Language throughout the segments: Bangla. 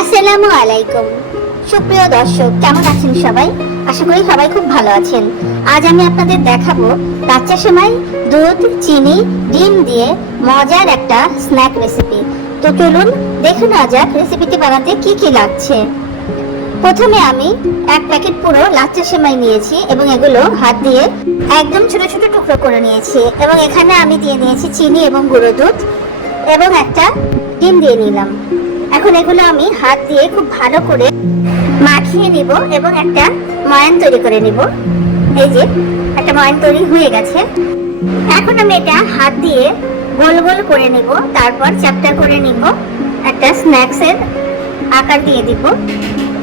আসসালামু আলাইকুম। সুপ্রিয় দর্শক, কেমন আছেন সবাই? আশা করি সবাই খুব ভালো আছেন। আজ আমি আপনাদের দেখাবো বাচ্চা সময় দুধ, চিনি, ডিম দিয়ে মজার একটা স্ন্যাক রেসিপি তো চলুন দেখে নেওয়া যাক রেসিপিটি বানাতে কি কি লাগছে। প্রথমে আমি এক প্যাকেট পুরো লাচ্চা সেমাই নিয়েছি এবং এগুলো হাত দিয়ে একদম ছোট ছোট টুকরো করে নিয়েছি এবং এখানে আমি দিয়ে নিয়েছি চিনি এবং গুঁড়ো দুধ এবং একটা ডিম দিয়ে নিলাম। এখন এগুলো আমি হাত দিয়ে খুব ভালো করে মাখিয়ে নিব এবং একটা ময়ান তৈরি করে নিব। এই যে, একটা ময়ান তৈরি হয়ে গেছে। এখন আমি এটা হাত দিয়ে গোল গোল করে নিব, তারপর চ্যাপটা করে নিব, একটা স্ন্যাক্সের আকার দিয়ে দিব।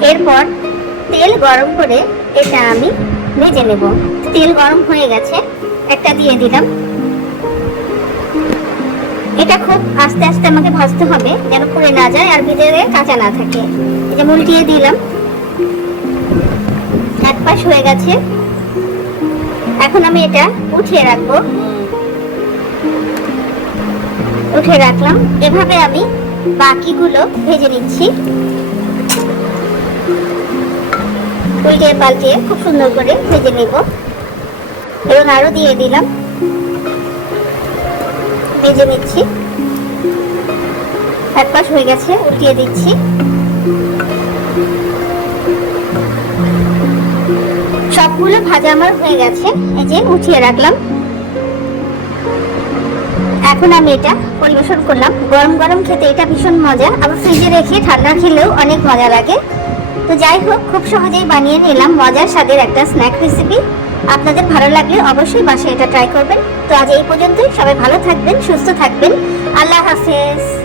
এরপর তেল গরম করে এটা আমি ভেজে নেব। তেল গরম হয়ে গেছে, একটা দিয়ে দিলাম। এটা খুব আস্তে আস্তে আমাকে ভাজতে হবে, যেন পুড়ে না যায় আর ভিতরে কাঁচা না থাকে। এটা উল্টিয়ে দিলাম। এক পাশ হয়ে গেছে। এখন আমি এটা উঠিয়ে রাখব। উঠে রাখলাম। এভাবে আমি বাকিগুলো ভেজে নিচ্ছি। উল্টে পাল্টিয়ে খুব সুন্দর করে ভেজে নেব। এবং আরও দিয়ে দিলাম। ভেজে নিচ্ছি। এক পাশ হয়ে গেছে, উল্টিয়ে দিচ্ছি। সবগুলো ভাজা আমার হয়ে গেছে, এই যে উঠিয়ে রাখলাম। এখন আমি এটা পরিবেশন করলাম। গরম গরম খেতে এটা ভীষণ মজা, আবার ফ্রিজে রেখে ঠান্ডা খেলেও অনেক মজা লাগে। তো যাই হোক, খুব সহজেই বানিয়ে নিলাম মজার স্বাদের একটা স্ন্যাক রেসিপি আপনাদের ভালো লাগলে অবশ্যই বাসায় এটা ট্রাই করবেন। তো আজ এই পর্যন্তই। সবাই ভালো থাকবেন, সুস্থ থাকবেন। আল্লাহ হাফেজ।